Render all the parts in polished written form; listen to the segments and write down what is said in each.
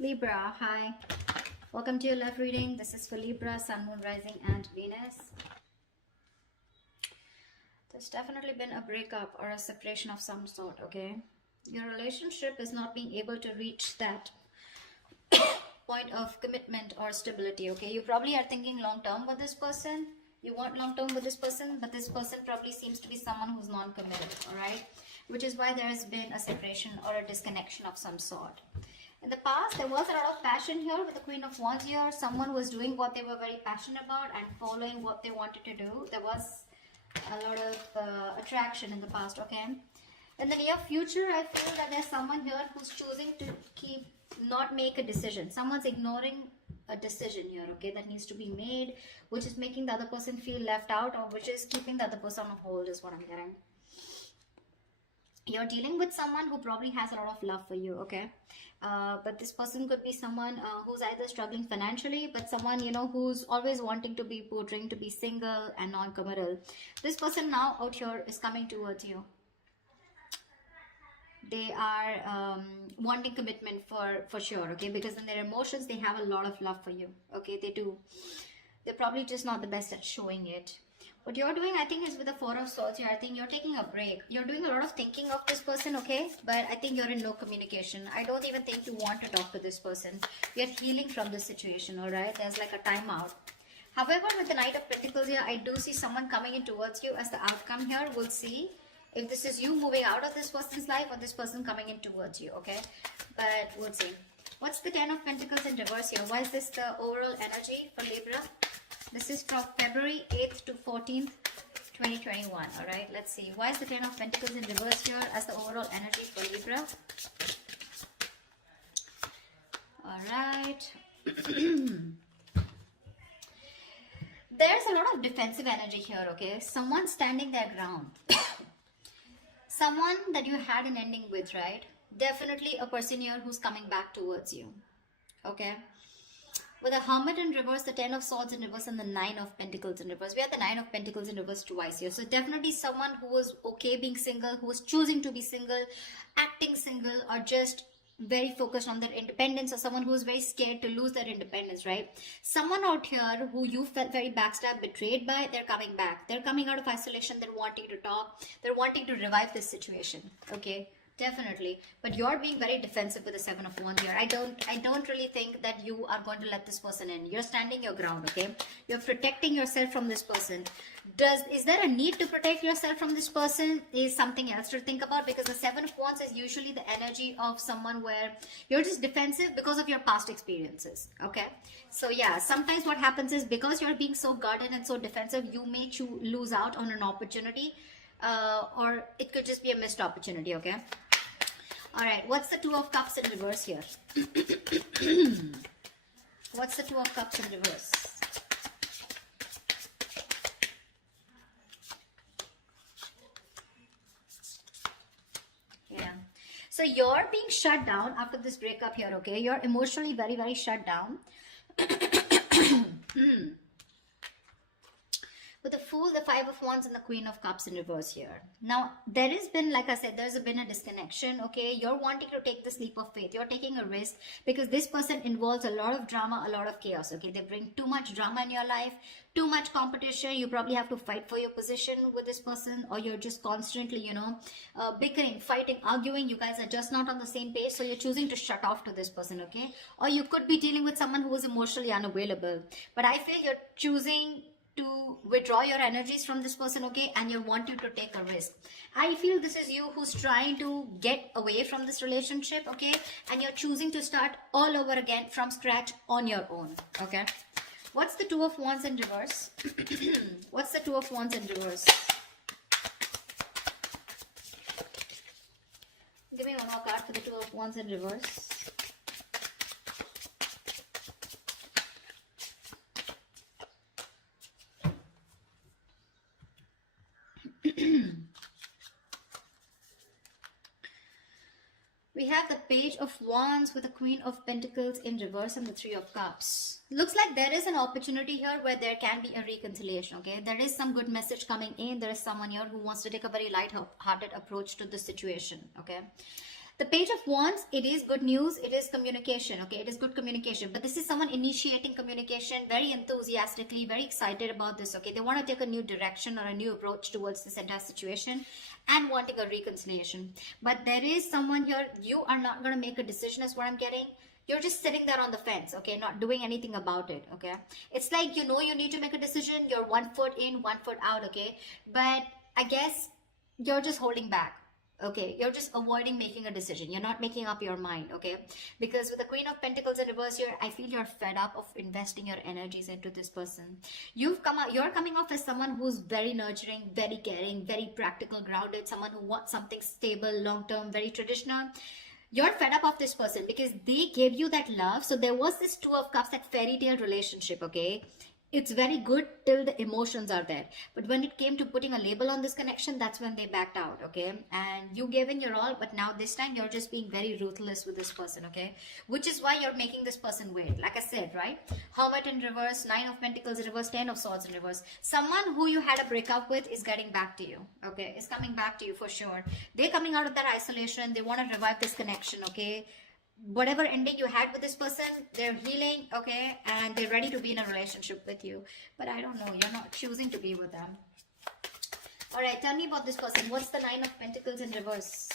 Libra, hi. Welcome to your love reading. This is for Libra, Sun, Moon, Rising, and Venus. There's definitely been a breakup or a separation of some sort, okay? Your relationship is not being able to reach that point of commitment or stability, okay? You probably are thinking long term with this person. You want long term with this person, but this person probably seems to be someone who's non-committed, all right? Which is why there has been a separation or a disconnection of some sort. In the past, there was a lot of passion here with the Queen of Wands here. Someone was doing what they were very passionate about and following what they wanted to do. There was a lot of attraction in the past, okay? In the near future, I feel that there's someone here who's choosing to not make a decision. Someone's ignoring a decision here, okay, that needs to be made, which is making the other person feel left out, or which is keeping the other person on hold, is what I'm getting. You're dealing with someone who probably has a lot of love for you, okay? But this person could be someone who's either struggling financially, but someone, you know, who's always wanting to be portraying to be single and non-committal. This person now out here is coming towards you. They are wanting commitment for sure, okay? Because in their emotions, they have a lot of love for you, okay? They do. They're probably just not the best at showing it. What you're doing, I think, is with the Four of Swords here. I think you're taking a break. You're doing a lot of thinking of this person, okay? But I think you're in no communication. I don't even think you want to talk to this person. You're healing from this situation, all right? There's like a timeout. However, with the Knight of Pentacles here, I do see someone coming in towards you as the outcome here. We'll see if this is you moving out of this person's life or this person coming in towards you, okay? But we'll see. What's the Ten of Pentacles in reverse here? Why is this the overall energy for Libra? This is from February 8th to 14th, 2021. All right, let's see. Why is the Ten of Pentacles in reverse here as the overall energy for Libra? All right. There's a lot of defensive energy here, okay? Someone standing their ground. Someone that you had an ending with, right? Definitely a person here who's coming back towards you, okay? With the Hermit in reverse, the Ten of Swords in reverse, and the Nine of Pentacles in reverse. We have the Nine of Pentacles in reverse twice here. So definitely someone who was okay being single, who was choosing to be single, acting single, or just very focused on their independence, or someone who is very scared to lose their independence, right? Someone out here who you felt very backstabbed, betrayed by, they're coming back. They're coming out of isolation. They're wanting to talk. They're wanting to revive this situation, okay? Definitely. But you're being very defensive with the Seven of Wands here. I don't really think that you are going to let this person in. You're standing your ground, okay? You're protecting yourself from this person. Is there a need to protect yourself from this person? Is something else to think about, because the Seven of Wands is usually the energy of someone where you're just defensive because of your past experiences, okay? So yeah, sometimes what happens is because you're being so guarded and so defensive, you may lose out on an opportunity, or it could just be a missed opportunity, okay? All right, what's the Two of Cups in reverse here? What's the Two of Cups in reverse? Yeah. So you're being shut down after this breakup here, okay? You're emotionally very, very shut down. With the Fool, the Five of Wands, and the Queen of Cups in reverse here. Now, there has been, like I said, there's been a disconnection, okay? You're wanting to take this leap of faith. You're taking a risk because this person involves a lot of drama, a lot of chaos, okay? They bring too much drama in your life, too much competition. You probably have to fight for your position with this person, or you're just constantly, you know, bickering, fighting, arguing. You guys are just not on the same page, so you're choosing to shut off to this person, okay? Or you could be dealing with someone who is emotionally unavailable. But I feel you're choosing to withdraw your energies from this person, okay? And you're wanting to take a risk. I feel this is you who's trying to get away from this relationship, okay? And you're choosing to start all over again from scratch on your own, okay? What's the Two of Wands in reverse? What's the Two of Wands in reverse? Give me one more card for the Two of Wands in reverse. We have the Page of Wands with the Queen of Pentacles in reverse and the Three of Cups. Looks like there is an opportunity here where there can be a reconciliation, okay? There is some good message coming in. There is someone here who wants to take a very light-hearted approach to the situation, okay? The Page of Wands, it is good news, it is communication, okay, it is good communication, but this is someone initiating communication very enthusiastically, very excited about this, okay. They want to take a new direction or a new approach towards this entire situation and wanting a reconciliation. But there is someone here, you are not going to make a decision is what I'm getting. You're just sitting there on the fence, okay, not doing anything about it, okay. It's like, you know, you need to make a decision, you're 1 foot in, 1 foot out, okay, but I guess you're just holding back. Okay, you're just avoiding making a decision. You're not making up your mind, okay? Because with the Queen of Pentacles in reverse here, I feel you're fed up of investing your energies into this person. You're coming off as someone who's very nurturing, very caring, very practical, grounded, someone who wants something stable, long-term, very traditional. You're fed up of this person because they gave you that love. So there was this Two of Cups, that fairy tale relationship, okay? It's very good till the emotions are there. But when it came to putting a label on this connection, that's when they backed out, okay? And you gave in your all, but now this time you're just being very ruthless with this person, okay? Which is why you're making this person wait. Like I said, right? Hermit in reverse, 9 of Pentacles in reverse, 10 of Swords in reverse. Someone who you had a breakup with is getting back to you, okay? Is coming back to you for sure. They're coming out of that isolation. They want to revive this connection, okay? Whatever ending you had with this person, they're healing, okay, and they're ready to be in a relationship with you. But I don't know, you're not choosing to be with them. All right, tell me about this person. What's the 9 of Pentacles in reverse?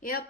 Yep.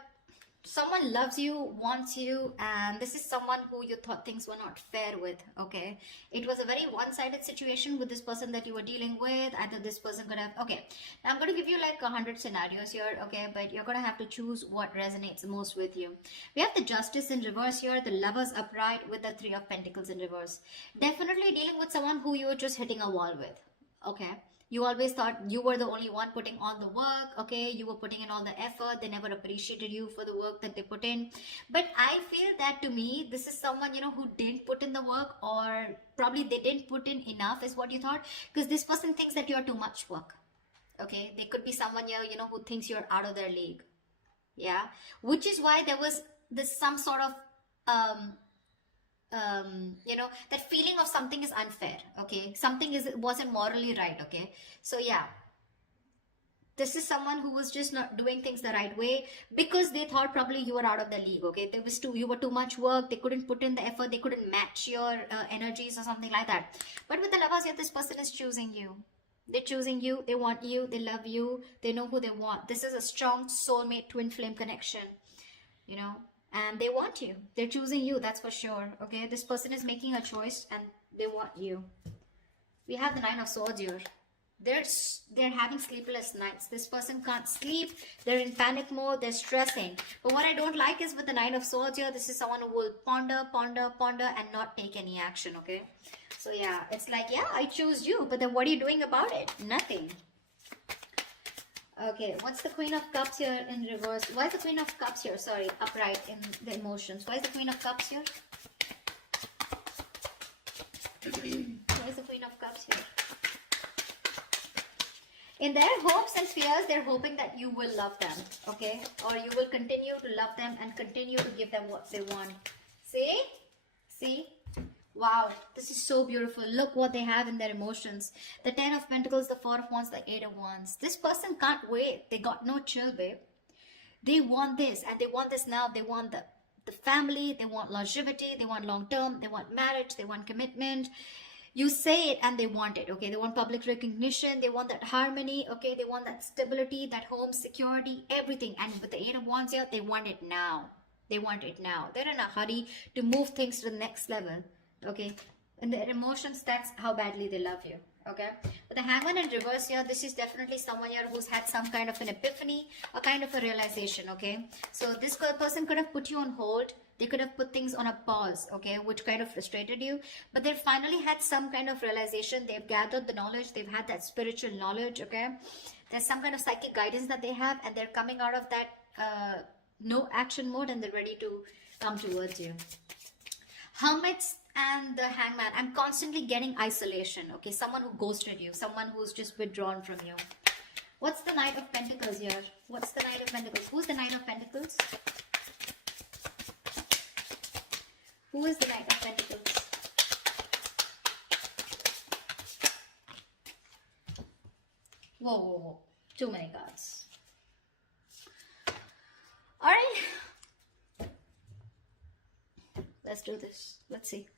Someone loves you, wants you, and this is someone who you thought things were not fair with, okay? It was a very one-sided situation with this person that you were dealing with. Either this person could have, okay, now I'm going to give you like 100 scenarios here, okay? But you're going to have to choose what resonates most with you. We have the Justice in reverse here, the Lovers upright with the 3 of Pentacles in reverse. Definitely dealing with someone who you were just hitting a wall with, okay? You always thought you were the only one putting all the work, okay? You were putting in all the effort. They never appreciated you for the work that they put in. But I feel that to me, this is someone, you know, who didn't put in the work, or probably they didn't put in enough is what you thought. Because this person thinks that you're too much work, okay? They could be someone here, you know, who thinks you're out of their league, yeah? Which is why there was this some sort of you know, that feeling of something is unfair, okay? Something wasn't morally right, okay? So yeah, this is someone who was just not doing things the right way because they thought probably you were out of the league, okay? You were too much work. They couldn't put in the effort. They couldn't match your energies or something like that. But with the Lovers here, this person is choosing you. They're choosing you. They want you. They love you. They know who they want. This is a strong soulmate twin flame connection, you know? And they want you. They're choosing you, that's for sure, okay? This person is making a choice and they want you. We have the 9 of Swords here. They're having sleepless nights. This person can't sleep. They're in panic mode. They're stressing. But what I don't like is with the 9 of Swords here, this is someone who will ponder and not take any action, okay? So yeah, it's like, yeah, I choose you. But then what are you doing about it? Nothing. Okay, what's the Queen of Cups here in reverse? Why is the Queen of Cups here? Sorry, upright in the emotions. Why is the Queen of Cups here? Why is the Queen of Cups here? In their hopes and fears, they're hoping that you will love them, okay? Or you will continue to love them and continue to give them what they want. See? See? Wow, this is so beautiful. Look what they have in their emotions. The 10 of Pentacles, the 4 of Wands, the 8 of Wands. This person can't wait. They got no chill, babe. They want this, and they want this now. They want the family. They want longevity. They want long-term. They want marriage. They want commitment. You say it and they want it, okay? They want public recognition. They want that harmony, okay? They want that stability, that home security, everything. And with the 8 of Wands here, they want it now. They want it now. They're in a hurry to move things to the next level. Okay, and their emotions, that's how badly they love you, okay? But the Hangman in reverse here, this is definitely someone here who's had some kind of an epiphany, a kind of a realization, okay? So this person could have put you on hold. They could have put things on a pause, okay, which kind of frustrated you. But they finally had some kind of realization. They've gathered the knowledge. They've had that spiritual knowledge, okay? There's some kind of psychic guidance that they have, and they're coming out of that no action mode, and they're ready to come towards you. Hermits and the Hangman, I'm constantly getting isolation, okay? Someone who ghosted you, someone who's just withdrawn from you. What's the Knight of Pentacles here? What's the Knight of Pentacles? Who's the Knight of Pentacles? Who is the Knight of Pentacles? Whoa, whoa, whoa. Too many cards. All right. Let's do this. Let's see.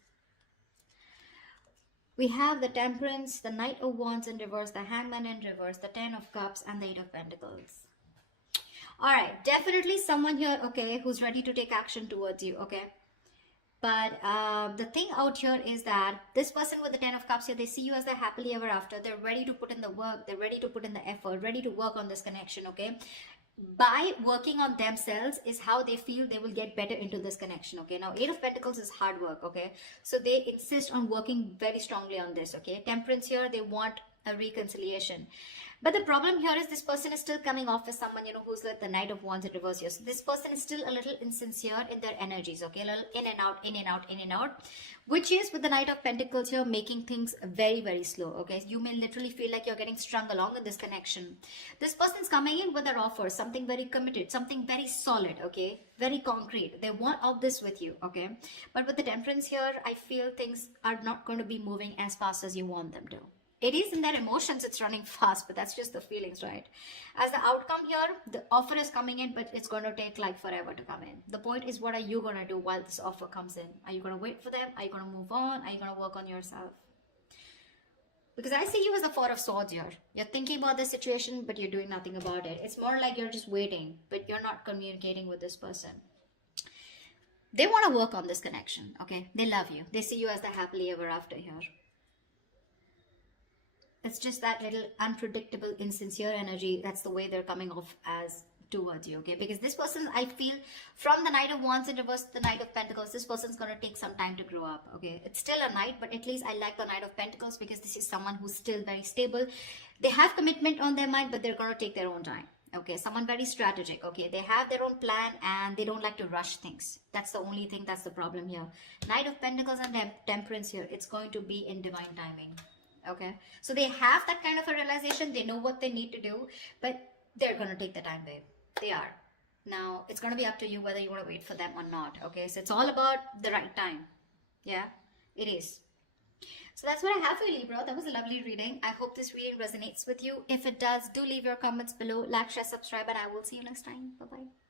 We have the Temperance, the Knight of Wands in reverse, the Hangman in reverse, the Ten of Cups, and the Eight of Pentacles. All right. Definitely someone here, okay, who's ready to take action towards you, okay? But the thing out here is that this person with the Ten of Cups here, they see you as the happily ever after. They're ready to put in the work. They're ready to put in the effort, ready to work on this connection, okay? By working on themselves is how they feel they will get better into this connection, okay? Now, Eight of Pentacles is hard work, okay? So they insist on working very strongly on this, okay? Temperance here, they want a reconciliation. But the problem here is this person is still coming off as someone, you know, who's like the Knight of Wands in reverse here. So this person is still a little insincere in their energies, okay? A little in and out, in and out, in and out. Which is with the Knight of Pentacles here, making things very, very slow, okay? You may literally feel like you're getting strung along in this connection. This person's coming in with their offer, something very committed, something very solid, okay? Very concrete. They want all this with you, okay? But with the Temperance here, I feel things are not going to be moving as fast as you want them to. It is in their emotions, it's running fast, but that's just the feelings, right? As the outcome here, the offer is coming in, but it's going to take like forever to come in. The point is, what are you going to do while this offer comes in? Are you going to wait for them? Are you going to move on? Are you going to work on yourself? Because I see you as the Four of Swords here. You're thinking about the situation, but you're doing nothing about it. It's more like you're just waiting, but you're not communicating with this person. They want to work on this connection, okay? They love you. They see you as the happily ever after here. It's just that little unpredictable, insincere energy. That's the way they're coming off as towards you, okay? Because this person, I feel, from the Knight of Wands in reverse to the Knight of Pentacles, this person's going to take some time to grow up, okay? It's still a Knight, but at least I like the Knight of Pentacles because this is someone who's still very stable. They have commitment on their mind, but they're going to take their own time, okay? Someone very strategic, okay? They have their own plan and they don't like to rush things. That's the only thing, that's the problem here. Knight of Pentacles and Temperance here, it's going to be in divine timing. Okay, so they have that kind of a realization. They know what they need to do, but they're going to take the time, babe. They are. Now, it's going to be up to you whether you want to wait for them or not. Okay, so it's all about the right time. Yeah, it is. So that's what I have for you, Libra. That was a lovely reading. I hope this reading resonates with you. If it does, do leave your comments below. Like, share, subscribe, and I will see you next time. Bye-bye.